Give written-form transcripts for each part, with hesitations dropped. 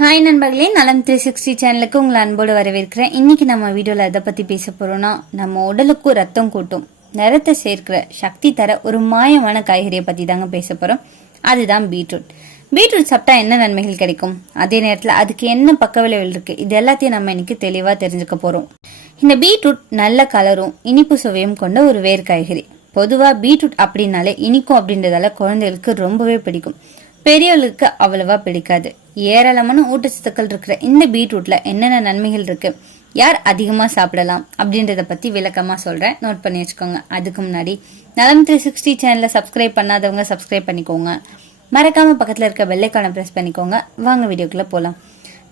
Hi நண்பர்களே, நலம் 360 சேனலுக்கு உங்களை அன்போடு வரவேற்கிறேன். இன்னைக்கு நம்ம வீடியோல எதை பத்தி பேச போறோம்னா, நம்ம உடலுக்கு ரத்தம் கூட்டும், நிறத்தை சேர்க்கிற சக்தி தர ஒரு மாயமான காய்கறியை பத்தி தாங்க பேச போறோம். அதுதான் பீட்ரூட். பீட்ரூட் சாப்பிட்டா என்ன நன்மைகள் கிடைக்கும், அதே நேரத்துல அதுக்கு என்ன பக்க விளைவுகள் இருக்கு, இது எல்லாத்தையும் நம்ம இன்னைக்கு தெளிவா தெரிஞ்சுக்க போறோம். இந்த பீட்ரூட் நல்ல கலரும் இனிப்பு சுவையும் கொண்ட ஒரு வேர் காய்கறி. பொதுவா பீட்ரூட் அப்படின்னாலே இனிக்கும் அப்படின்றதால குழந்தைகளுக்கு ரொம்பவே பிடிக்கும். பெரியவர்களுக்கு அவ்வளவா பிடிக்காது. ஏராளமான ஊட்டச்சத்துக்கள் இருக்கிற இந்த பீட்ரூட்ல என்னென்ன நன்மைகள் இருக்கு, யார் அதிகமா சாப்பிடலாம் அப்படின்றத பத்தி விளக்கமா சொல்றேன், நோட் பண்ணி வச்சுக்கோங்க. அதுக்கு முன்னாடி நலம் 360 சேனலை சப்ஸ்கிரைப் பண்ணாதவங்க சப்ஸ்கிரைப் பண்ணிக்கோங்க. மறக்காம பக்கத்துல இருக்க பெல் ஐகானை பிரஸ் பண்ணிக்கோங்க. வாங்க வீடியோக்குள்ள போலாம்.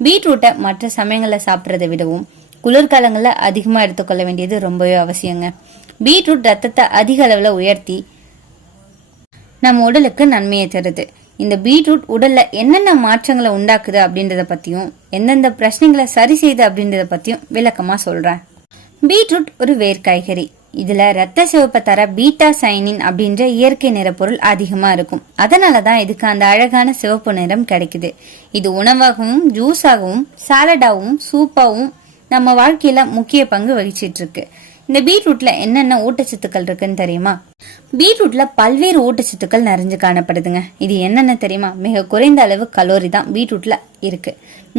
பீட்ரூட்டை மற்ற சமயங்கள்ல சாப்பிட்றதை விடவும் குளிர்காலங்கள்ல அதிகமா எடுத்துக்கொள்ள வேண்டியது ரொம்பவே அவசியங்க. பீட்ரூட் ரத்தத்தை அதிக அளவுல உயர்த்தி நம்ம உடலுக்கு நன்மையை தருது. இந்த பீட்ரூட் உடல்ல என்னென்ன மாற்றங்களை உண்டாக்குது அப்படின்றத பத்தியும் எந்தெந்த பிரச்சனைகளை சரி செய்யுது அப்படின்றத பத்தியும் விளக்கமா சொல்றேன். பீட்ரூட் ஒரு வேர் காய்கறி. இதுல ரத்த சிவப்பை தர பீட்டா சைனின் அப்படின்ற இயற்கை நிறப்பொருள் அதிகமா இருக்கும். அதனாலதான் இதுக்கு அந்த அழகான சிவப்பு நிறம் கிடைக்குது. இது உணவாகவும் ஜூஸாகவும் சாலடாகவும் சூப்பாகவும் நம்ம வாழ்க்கையில முக்கிய பங்கு வகிச்சிட்டு இருக்கு. இந்த பீட்ரூட்ல என்னென்ன ஊட்டச்சத்துக்கள் இருக்குன்னு தெரியுமா? பீட்ரூட்ல பல்வேறு ஊட்டச்சத்துக்கள் நிறைஞ்சு காணப்படுதுங்க. இது என்னென்ன தெரியுமா? மிக குறைந்த அளவு கலோரி தான் பீட்ரூட்ல இருக்கு.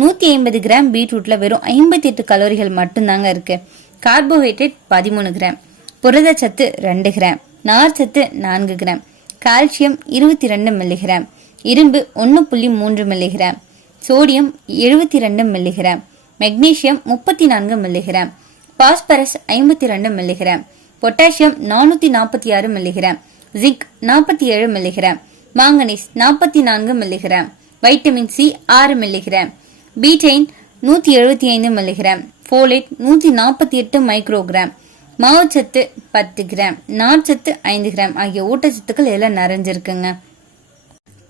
150 கிராம் பீட்ரூட்ல வெறும் 58 கலோரிகள் மட்டும்தாங்க இருக்கு. கார்போஹைட்ரேட் 13 கிராம், புரதச்சத்து 2 கிராம், நார்ச்சத்து 4 கிராம், கால்சியம் 22 மில்லிகிராம், இரும்பு 1.3 milligram, sodium 72 milligram, magnesium 34 milligram, phosphorus 52 milligram, potassium 446 milligram, zinc 47 milligram, manganese 44 milligram, vitamin C 6 milligram, betaine 175 milligram, folate 148 microgram, மாவுச்சத்து 10 கிராம், நார்ச்சத்து 5 கிராம் ஆகிய ஊட்டச்சத்துக்கள் எல்லாம் நிறைஞ்சிருக்குங்க.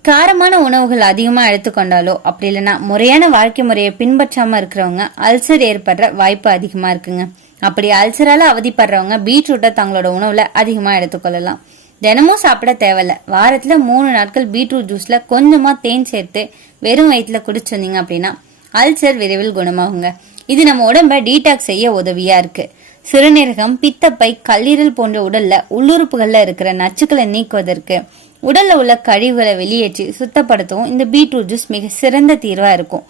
காரமான உணவுகள் அதிகமா எடுத்துக்கொண்டாலோ அப்படி இல்லைன்னா முறையான வாழ்க்கை முறையை பின்பற்றாம இருக்கிறவங்க அல்சர் ஏற்படுற வாய்ப்பு அதிகமா இருக்குங்க. அப்படி அல்சரால அவதிப்படுறவங்க பீட்ரூட்டை தங்களோட உணவுல அதிகமா எடுத்துக்கொள்ளலாம். தினமும் சாப்பிட தேவையில்ல. வாரத்துல 3 நாட்கள் பீட்ரூட் ஜூஸ்ல கொஞ்சமா தேன் சேர்த்து வெறும் வயிற்றுல குடிச்சிருந்தீங்க அப்படின்னா அல்சர் விரைவில் குணமாகுங்க. இது நம்ம உடம்ப டீடாக்ஸ் செய்ய உதவியா இருக்கு. சிறுநீரகம், பித்தப்பை, கல்லீரல் போன்ற உடல்ல உள்ளுறுப்புகள்ல இருக்கிற நச்சுக்களை நீக்குவதற்கு, உடல்ல உள்ள கழிவுகளை வெளியேற்றி சுத்தப்படுத்தவும் இந்த பீட்ரூட் ஜூஸ் மிக சிறந்த தீர்வா இருக்கும்.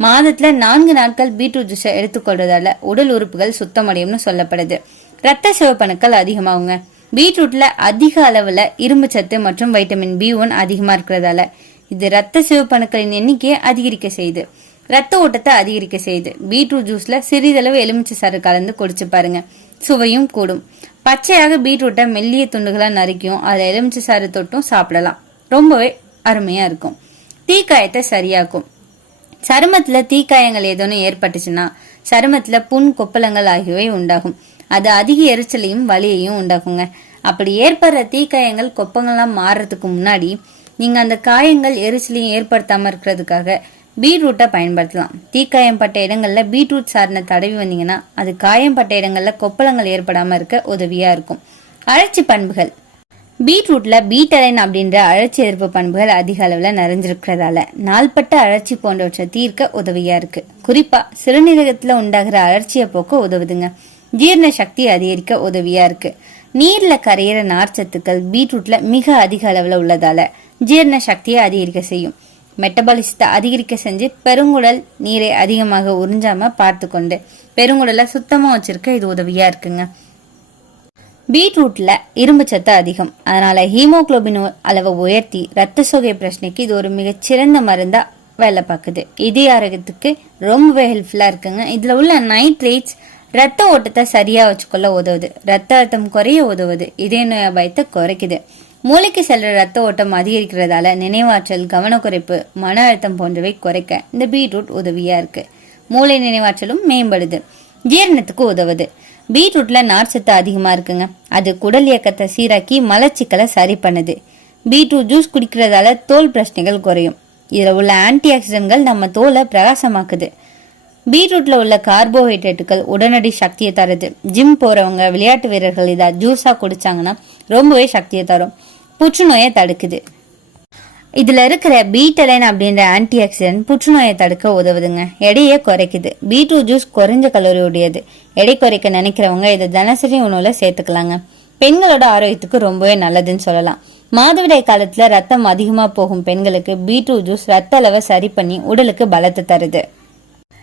மாதத்துல 4 நாட்கள் பீட்ரூட் ஜூஸை எடுத்துக்கொள்வதால உடல் உறுப்புகள் சுத்தமடையும்னு சொல்லப்படுது. ரத்த சிவப்பணுக்கள் அதிகமாகுங்க. பீட்ரூட்ல அதிக அளவுல இரும்பு சத்து மற்றும் வைட்டமின் B1 அதிகமா இருக்கிறதால இது ரத்த சிவப்பணுக்களின் எண்ணிக்கையை அதிகரிக்க செய்யுது, ரத்த ஓட்டத்தை அதிகரிக்க செய்யுது. பீட்ரூட் ஜூஸ்ல சிறிதளவு எலுமிச்சை சாறு கலந்து குடிச்சு பாருங்க, சுவையும் கூடும். பச்சையாக பீட்ரூட்டை மெல்லிய துண்டுகளா நறுக்கியும் அதுல எலுமிச்சை சாறு தொட்டும் சாப்பிடலாம். ரொம்பவே அருமையா இருக்கும். தீக்காயத்தை சரியாக்கும். சருமத்துல தீக்காயங்கள் ஏதோன்னு ஏற்பட்டுச்சுன்னா சருமத்துல புண், கொப்பளங்கள் ஆகியவை உண்டாகும். அது அதிக எரிச்சலையும் வலியையும் உண்டாக்குங்க. அப்படி ஏற்படுற தீக்காயங்கள் கொப்பங்கள்லாம் மாறுறதுக்கு முன்னாடி நீங்க அந்த காயங்கள் எரிச்சலையும் ஏற்படுத்தாம இருக்கிறதுக்காக பீட்ரூட்டை பயன்படுத்தலாம். தீக்காயம் பட்ட இடங்கள்ல பீட்ரூட் சாறின தடவி வந்தீங்கன்னா அது காயம் பட்ட இடங்கள்ல கொப்பளங்கள் ஏற்படாம இருக்க உதவியா இருக்கும். அழற்சி பண்புகள். பீட்ரூட்ல பீட்டலைன் அப்படின்ற அழற்சி எதிர்ப்பு பண்புகள் அதிக அளவுல நிறைஞ்சிருக்கிறதால நாள்பட்ட அழற்சி போன்றவற்றை தீர்க்க உதவியா இருக்கு. குறிப்பா சிறுநீரகத்துல உண்டாகிற அழற்சியை போக்க உதவுதுங்க. ஜீரண சக்தி அதிகரிக்க உதவியா இருக்கு. நீர்ல கரையிற நார்ச்சத்துக்கள் பீட்ரூட்ல மிக அதிக அளவுல உள்ளதால ஜீரண சக்தியை அதிகரிக்க செய்யும். மெட்டபாலிசத்தை அதிகரிக்க செஞ்சு பெருங்குடல் நீரை அதிகமாக உறிஞ்சாம பார்த்து கொண்டு பெருங்குடலை சுத்தமா வச்சிருக்க இது உதவியா இருக்குங்க. பீட்ரூட்ல இரும்பு சத்து அதிகம். அதனால ஹீமோகுளோபின் அளவை உயர்த்தி ரத்த சோகை பிரச்சனைக்கு இது ஒரு மிகச்சிறந்த மருந்தா வேலை பார்க்குது. இதய ஆரோக்கியத்துக்கு ரொம்பவே ஹெல்ப்ஃபுல்லா இருக்குங்க. இதுல உள்ள நைட்ரேட்ஸ் ரத்த ஓட்டத்தை சரியா வச்சுக்கொள்ள உதவுது, ரத்த அழுத்தம் குறைய உதவுது, இதய நோய் அபாயத்தை குறைக்குது. மூளைக்கு செல்ற ரத்த ஓட்டம் அதிகரிக்கிறதால நினைவாற்றல், கவனக்குறைப்பு, மன அழுத்தம் போன்றவை குறைக்க இந்த பீட்ரூட் உதவியா இருக்கு. மூளை நினைவாற்றலும் மேம்படுது. ஜீரணத்துக்கு உதவுது. பீட்ரூட்ல நார்ச்சத்து அதிகமா இருக்குங்க. அது குடல் இயக்கத்தை சீராக்கி மலச்சிக்கலை சரி பண்ணுது. பீட்ரூட் ஜூஸ் குடிக்கிறதால தோல் பிரச்சனைகள் குறையும். இதுல உள்ள ஆன்டி ஆக்சிடென்ட்கள் நம்ம தோலை பிரகாசமாக்குது. பீட்ரூட்ல உள்ள கார்போஹைட்ரேட்டுகள் உடனடி சக்தியை தருது. ஜிம் போறவங்க, விளையாட்டு வீரர்கள் இதை ஜூஸா குடிச்சாங்கன்னா ரொம்பவே சக்தியை தரும். புற்றுநோயை தடுக்குது. இதுல இருக்கிற பீட்டலைன் அப்படின்ற ஆன்டி ஆக்சிடென்ட் புற்றுநோயை தடுக்க உதவுதுங்க. எடையை குறைக்குது. பீட்ரூட் ஜூஸ் குறைஞ்ச கலோரி உடையது. எடை குறைக்க நினைக்கிறவங்க இதை தினசரி உணவுல சேர்த்துக்கலாங்க. பெண்களோட ஆரோக்கியத்துக்கு ரொம்பவே நல்லதுன்னு சொல்லலாம். மாதவிடாய் காலத்துல ரத்தம் அதிகமா போகும் பெண்களுக்கு பீட்ரூட் ஜூஸ் ரத்த அளவை சரி பண்ணி உடலுக்கு பலத்தை தருது.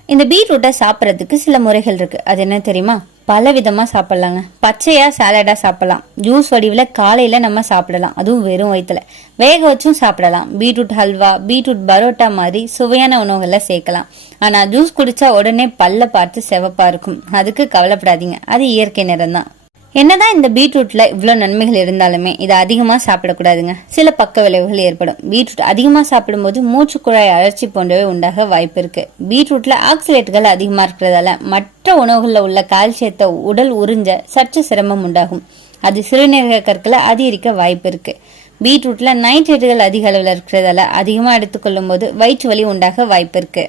இந்த பீட்ரூட்டை சாப்பிட்றதுக்கு சில முறைகள் இருக்கு. அது என்ன தெரியுமா? பல விதமா சாப்பிடலாங்க. பச்சையா சாலடா சாப்பிடலாம். ஜூஸ் வடிவில் காலையில நம்ம சாப்பிடலாம், அதுவும் வெறும் வயிற்றுல. வேக வச்சும் சாப்பிடலாம். பீட்ரூட் ஹல்வா, பீட்ரூட் பரோட்டா மாதிரி சுவையான உணவுகள்ல சேர்க்கலாம். ஆனா ஜூஸ் குடிச்சா உடனே பல்ல பார்த்து செவப்பா இருக்கும். அதுக்கு கவலைப்படாதீங்க, அது இயற்கை நிறம் தான். என்னதான் இந்த பீட்ரூட்ல இவ்வளவு நன்மைகள் இருந்தாலுமே இதை அதிகமா சாப்பிடக்கூடாதுங்க. சில பக்க விளைவுகள் ஏற்படும். பீட்ரூட் அதிகமா சாப்பிடும்போது மூச்சு குழாய் அழற்சி போன்றவை உண்டாக வாய்ப்பு இருக்கு. பீட்ரூட்ல ஆக்சிலேட்டுகள் அதிகமா இருக்கிறதால மற்ற உணவுகள்ல உள்ள கால்சியத்தை உடல் உறிஞ்ச சற்று சிரமம் உண்டாகும். அது சிறுநீரக கற்களை அதிகரிக்க வாய்ப்பு இருக்கு. பீட்ரூட்ல நைட்ரேட்டுகள் அதிக அளவில் இருக்கிறதால அதிகமா எடுத்துக்கொள்ளும் போது வயிற்று வலி உண்டாக வாய்ப்பு இருக்கு.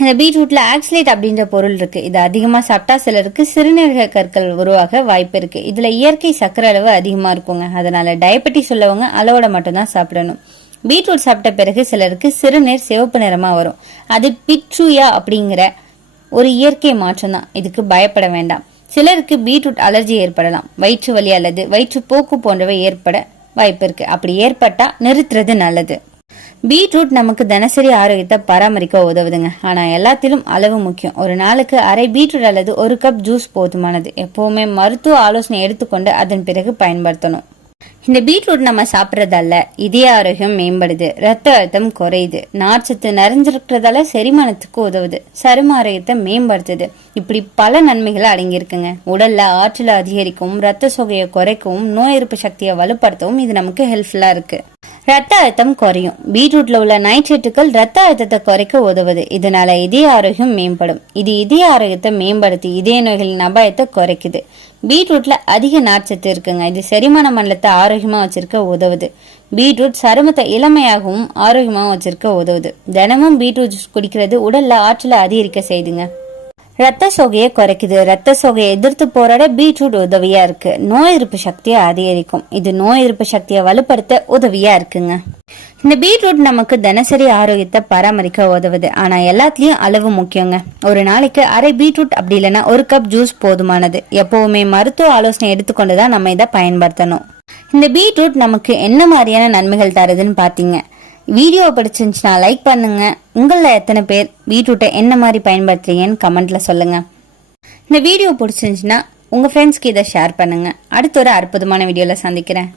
இந்த பீட்ரூட்ல ஆக்சிலேட் அப்படின்ற பொருள் இருக்கு. இது அதிகமா சாப்பிட்டா சிலருக்கு சிறுநீரக கற்கள் உருவாக வாய்ப்பு இருக்கு. இதுல இயற்கை சர்க்கரை அளவு அதிகமா இருக்குங்க. அதனால டயபெட்டிஸ் உள்ளவங்க அளவோட மட்டும்தான் சாப்பிடணும். பீட்ரூட் சாப்பிட்ட பிறகு சிலருக்கு சிறுநீர் சிவப்பு நிறமா வரும். அது பிட்ரூயா அப்படிங்கிற ஒரு இயற்கை மாற்றம் தான். இதுக்கு பயப்பட வேண்டாம். சிலருக்கு பீட்ரூட் அலர்ஜி ஏற்படலாம். வயிற்று வலி அல்லது வயிற்று போக்கு போன்றவை ஏற்பட வாய்ப்பு இருக்கு. அப்படி ஏற்பட்டா நிறுத்துறது நல்லது. பீட்ரூட் நமக்கு தினசரி ஆரோக்கியத்தை பராமரிக்க உதவுதுங்க. ஆனா எல்லாத்திலும் அளவு முக்கியம். ஒரு நாளுக்கு அரை பீட்ரூட் அல்லது 1 கப் ஜூஸ் போதுமானது. எப்பவுமே மருத்துவ ஆலோசனை எடுத்துக்கொண்டு அதன் பிறகு பயன்படுத்தணும். இந்த பீட்ரூட் நம்ம சாப்பிட்றதால இதய ஆரோக்கியம் மேம்படுது, ரத்த அழுத்தம் குறையுது, நார்ச்சத்து நிறைஞ்சிருக்கிறதால செரிமானத்துக்கு உதவுது, சரும ஆரோக்கியத்தை மேம்படுத்துது. இப்படி பல நன்மைகளை அடங்கியிருக்குங்க. உடல்ல ஆற்றலை அதிகரிக்கவும், ரத்த சோகையை குறைக்கவும், நோய் எதிர்ப்பு சக்தியை வலுப்படுத்தவும் இது நமக்கு ஹெல்ப்ஃபுல்லா இருக்கு. ரத்த அழுத்தம் குறையும். பீட்ரூட்ல உள்ள நைட்ரேட்டுகள் ரத்த அழுத்தத்தை குறைக்க உதவுது. இதனால இதய ஆரோக்கியம் மேம்படும். இது இதய ஆரோக்கியத்தை மேம்படுத்தி இதய நோய்களின் அபாயத்தை குறைக்குது. பீட்ரூட்ல அதிக நார்ச்சத்து இருக்குங்க. இது செரிமான மண்டலத்தை ஆரோக்கியமா வச்சிருக்க உதவுது. பீட்ரூட் சருமத்தை இளமையாகவும் ஆரோக்கியமாகவும் வச்சிருக்க உதவுது. தினமும் பீட்ரூட் ஜூஸ் குடிக்கிறது உடல்ல ஆற்றலை அதிகரிக்க செய்துங்க. ரத்த சோகையை குறைக்குது. ரத்த சோகையை எதிர்த்து போராட பீட்ரூட் உதவியா இருக்கு. நோய் எதிர்ப்பு சக்தியை அதிகரிக்கும். இது நோய் எதிர்ப்பு சக்தியை வலுப்படுத்த உதவியா இருக்குங்க. இந்த பீட்ரூட் நமக்கு தினசரி ஆரோக்கியத்தை பராமரிக்க உதவுது. ஆனா எல்லாத்துலயும் அளவு முக்கியங்க. ஒரு நாளைக்கு அரை பீட்ரூட் அப்படி இல்லைன்னா 1 கப் ஜூஸ் போதுமானது. எப்பவுமே மருத்துவ ஆலோசனை எடுத்துக்கொண்டுதான் நம்ம இதை பயன்படுத்தணும். இந்த பீட்ரூட் நமக்கு என்ன மாதிரியான நன்மைகள் தருதுன்னு பாத்தீங்க. வீடியோ பிடிச்சிருந்துச்சுன்னா லைக் பண்ணுங்க. உங்கள எத்தனை பேர் பீட்ரூட்டை என்ன மாதிரி பயன்படுத்துறீங்கன்னு கமெண்ட்ல சொல்லுங்க. இந்த வீடியோ பிடிச்சிருந்துச்சுன்னா உங்க ஃப்ரெண்ட்ஸ்க்கு இதை ஷேர் பண்ணுங்க. அடுத்த ஒரு அற்புதமான வீடியோல சந்திக்கிறேன்.